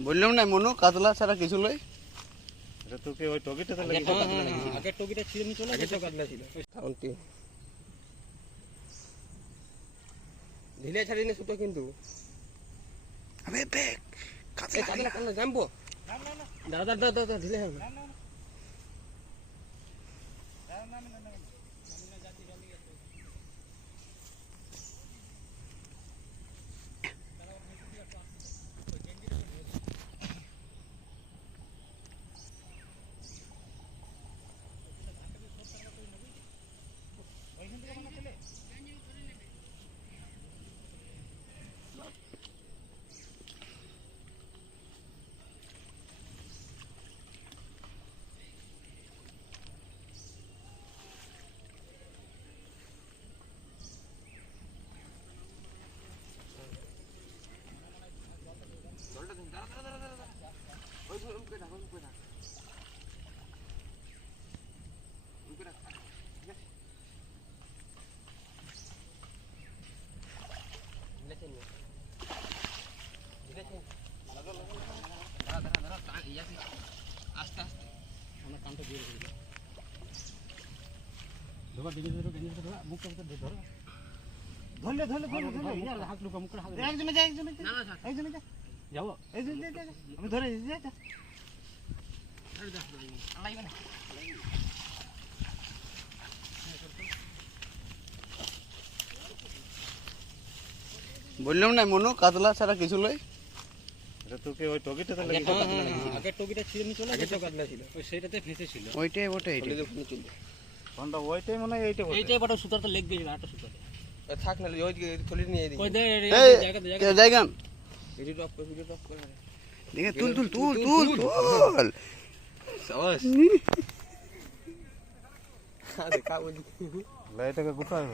বললাম না মনো কাতলা ছাড়া কিছু লই এটা তোকে ওই হ্যাঁ, লেগেছে হ্যাঁ, আগের টগিটা ছিঁড়ে নিয়ে চলে গেছে কাতলা ছিল। কাউন্টি ঢিলে ছাড়িয়ে নে সুতো কিন্তু। আবে এই কাতলা কাতলা জানব দাদা দাদা দাদা ঢিলে হবে। না ঢিলে ছিঁড়ে নে। নামে ছিঁড়ে জাতি আস্তে আস্তে আমরা কানটা দিয়ে রেখে দিলাম। ধরলে ধরলে ধরলে ধরলে হাত লুকা মুখে হাত একজনে যা একজনে যা। একজনে যা যাব একজনে যা। আমি ধরে যা যা। বললাম না মনো কাতলা ছাড়া কিছু লই এটা তোকে ওই টগিটাতে হ্যাঁ, হ্যাঁ, টগিটা ছিঁড়ে নিয়ে চলে গেছে কাতলা ছিল। ওই সেটাতে ফেঁসেছিল ওইটাই বটে এইটাই ফোনটা ওইটাই মনে হয় এইটা বটে। এইটাই বড় সুতার তো লেগ গেছিল আটটা সুতাতে থাক না ওই দিকে থলি নিয়ে দিই কই দে জায়গা জায়গা জায়গা। ভিডিও অফ করে ভিডিও অফ করে। দেখে তুল তুল তুল তুল তুল। সাবাস আরে কা বলি লাইটাকে গুটাই